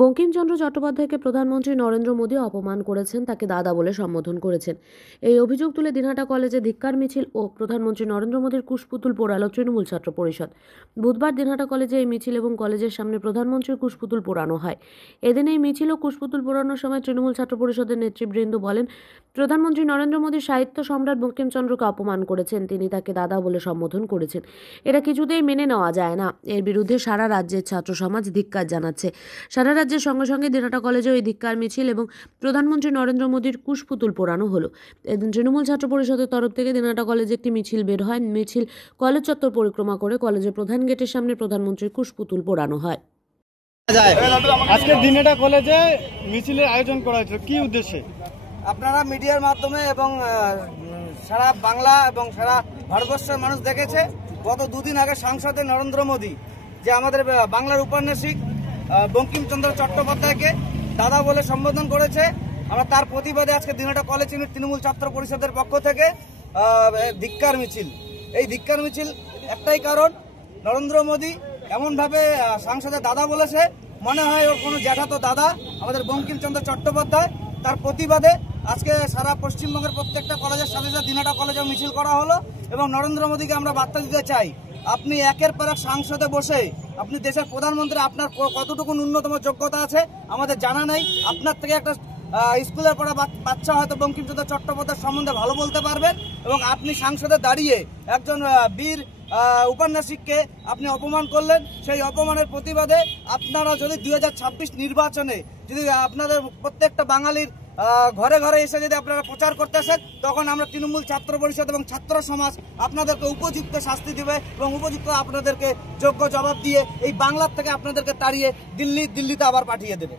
বঙ্কিমচন্দ্র চট্টোপাধ্যায়কে প্রধানমন্ত্রী নরেন্দ্র মোদী অপমান করেছেন, তাকে দাদা বলে সম্বোধন করেছেন। এই অভিযোগ তুলে দিনহাটা কলেজে ধিক্কার মিছিল ও প্রধানমন্ত্রী নরেন্দ্র মোদীর কুশপুতুল পোড়ালো তৃণমূল ছাত্র পরিষদ। বুধবার দিনহাটা কলেজে এই মিছিল এবং কলেজের সামনে প্রধানমন্ত্রীর কুশপুতুল পোড়ানো হয়। এদিন এই মিছিল ও কুশপুতুল পোড়ানোর সময় তৃণমূল ছাত্র পরিষদের নেতৃবৃন্দ বলেন, প্রধানমন্ত্রী নরেন্দ্র মোদী সাহিত্য সম্রাট বঙ্কিমচন্দ্রকে অপমান করেছেন, তিনি তাকে দাদা বলে সম্বোধন করেছেন। এটা কিছুতেই মেনে নেওয়া যায় না। এর বিরুদ্ধে সারা রাজ্যের ছাত্র সমাজ ধিক্কার জানাচ্ছে। সারা রাজ্যের সঙ্গে সঙ্গে দিনহাটা কলেজে ওই ধিক্কার মিছিল এবং প্রধানমন্ত্রী নরেন্দ্র মোদীর কুশপুতুল পোড়ানো হলো। এদিন তৃণমূল ছাত্র পরিষদের তরফ থেকে দিনহাটা কলেজে একটি মিছিল বের হয়। মিছিল কলেজ চত্বর পরিক্রমা করে কলেজের প্রধান গেটের সামনে প্রধানমন্ত্রীর কুশপুতুল পোড়ানো হয়। আজকে দিনহাটা কলেজে মিছিলের আয়োজন করা হয়েছিল, কি উদ্দেশ্যে? আপনারা মিডিয়ার মাধ্যমে এবং সারা বাংলা এবং সারা ভারতবর্ষের মানুষ দেখেছে, গত দুদিন আগে সংসদে নরেন্দ্র মোদী যে আমাদের বাংলার উপন্যাসিক বঙ্কিমচন্দ্র চট্টোপাধ্যায়কে দাদা বলে সম্বোধন করেছে। আমরা তার প্রতিবাদে আজকে দিনহাটা কলেজ তৃণমূল ছাত্র পরিষদের পক্ষ থেকে ধিক্কার মিছিল। এই ধিক্কার মিছিল একটাই কারণ, নরেন্দ্র মোদী এমনভাবে সংসদে দাদা বলেছে, মনে হয় ওর কোনো জ্যাঠাতো দাদা আমাদের বঙ্কিমচন্দ্র চট্টোপাধ্যায়। তার প্রতিবাদে আজকে সারা পশ্চিমবঙ্গের প্রত্যেকটা কলেজের সাথে সাথে দিনহাটা কলেজেও মিছিল করা হলো এবং নরেন্দ্র মোদীকে আমরা বার্তা দিতে চাই, আপনি একের পর এক সংসদে বসে আপনি দেশের প্রধানমন্ত্রী, আপনার কতটুকু ন্যূনতম যোগ্যতা আছে আমাদের জানা নেই। আপনার থেকে একটা স্কুলের পড়া বাচ্চা হয়তো বঙ্কিমচন্দ্র চট্টোপাধ্যায় সম্বন্ধে ভালো বলতে পারবেন এবং আপনি সংসদে দাঁড়িয়ে একজন বীর উপন্যাসিককে আপনি অপমান করলেন। সেই অপমানের প্রতিবাদে আপনারা যদি 2026 নির্বাচনে যদি আপনাদের প্রত্যেকটা বাঙালির ঘরে ঘরে এসে যদি আপনারা প্রচার করতে আসেন, তখন আমরা তৃণমূল ছাত্র পরিষদ এবং ছাত্র সমাজ আপনাদেরকে উপযুক্ত শাস্তি দেবে এবং উপযুক্ত আপনাদেরকে যোগ্য জবাব দিয়ে এই বাংলার থেকে আপনাদেরকে তাড়িয়ে দিল্লিতে আবার পাঠিয়ে দেবে।